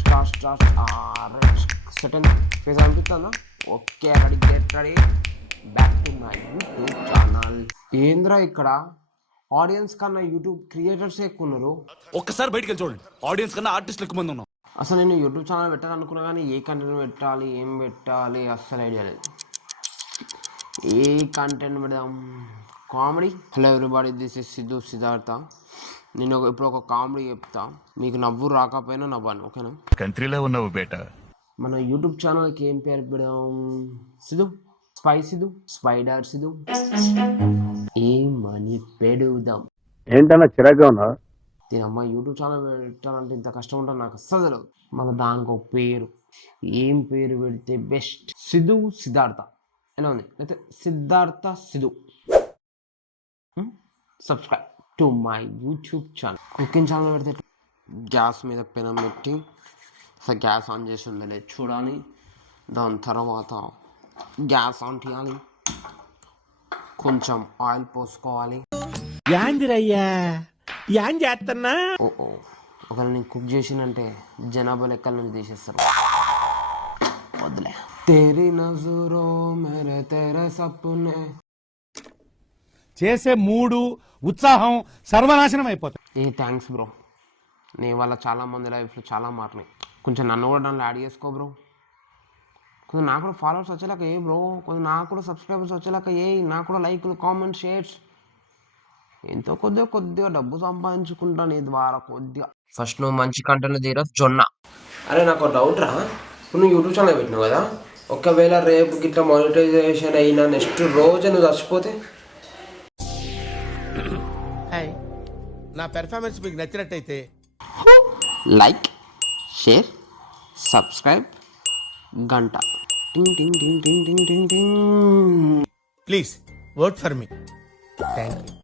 Start second phase అనిపిస్తుందా? Okay, ready, get ready, back to my YouTube channel. ఏంద్రా ఇక్కడ audience కన్నా YouTube creators ఎక్కువ ఉన్నారు. ఒక్కసారి బయటికి వెళ్ళి చూడండి, ఆడియన్స్ కన్నా ఆర్టిస్టులు ఎక్కువ మంది ఉన్నాం. అసలు నేను యూట్యూబ్ ఛానల్ పెట్టాలనుకున్నా కానీ ఏ కంటెంట్ పెట్టాలి, ఏం పెట్టాలి అస్సలు ఐడియా లేదు. ఏ కంటెంట్ పెడదాం? Comedy. Hello everybody, this is Siddhartha. నేను ఇప్పుడు ఒక కామెడీ చెప్తా, మీకు నవ్వు రాకపోయినా నవ్వాను, ఓకేనా? కంట్రీలో ఉన్నావు బేటా. మన యూట్యూబ్ ఛానల్కి ఏం పేరు పెడదాం? సిద్ధు, సిద్ధు, స్పైడర్ సిద్ధు, ఏమని పెడుదాం? ఏంటన్నా చిరాగ్గా ఉన్నా? దీనమ్మ యూట్యూబ్ ఛానల్ పెట్టాలంటే ఇంత కష్టం ఉంటుంది నాకు అస్సలు తెలియదు. మళ్ళీ దానికి ఒక పేరు, ఏం పేరు పెడితే బెస్ట్? సిద్ధు సిద్ధార్థ ఎలా ఉంది? అయితే Siddhartha Siddhu. Subscribe to my YouTube channel. Cooking channel పెడితే గ్యాస్ మీద పెనం పెట్టి అసలు గ్యాస్ ఆన్ చేసి ఉందో లేదు చూడాలి. దాని తర్వాత గ్యాస్ ఆన్ చేయాలి, కొంచెం ఆయిల్ పోసుకోవాలి. ఓ ఒకవేళ నేను కుక్ చేసినంటే జనాభా లెక్కల నుంచి తీసేస్తారు. వద్దులే. తేరీ నజరో మేరే తేరే సప్నే. చేసే మూడు ఉత్సాహం సర్వనాశనం అయిపోతుంది. థ్యాంక్స్ బ్రో, నీ వల్ల చాలా మంది లైఫ్లో చాలా మారినాయి. కొంచెం నన్ను కూడా దాంట్లో యాడ్ చేసుకో బ్రో. కొంచెం నాకు కూడా ఫాలోవర్స్ వచ్చేలాక ఏ బ్రో, కొంచెం నాకు కూడా సబ్స్క్రైబర్స్ వచ్చేలాక ఏ, నాకు కూడా లైక్లు, కామెంట్, షేర్స్. ఎంతో కొద్దిగా డబ్బు సంపాదించుకుంటా నీ ద్వారా కొద్దిగా. ఫస్ట్ నువ్వు మంచి కంటెంట్ తీరా జొన్న. అరే నాకు డౌట్ రా, ఇప్పుడు నువ్వు యూట్యూబ్ ఛానల్ పెట్టినావు కదా, ఒకవేళ రేపు గిట్లా మానిటైజేషన్ అయినా నెక్స్ట్ రోజు నువ్వు చచ్చిపోతే? నా పెర్ఫార్మెన్స్ మీకు నచ్చినట్టయితే లైక్, షేర్, సబ్స్క్రైబ్, గంట టింగ్ టింగ్ టింగ్ టింగ్ టింగ్ టింగ్ టింగ్. Please vote for me. Thank you.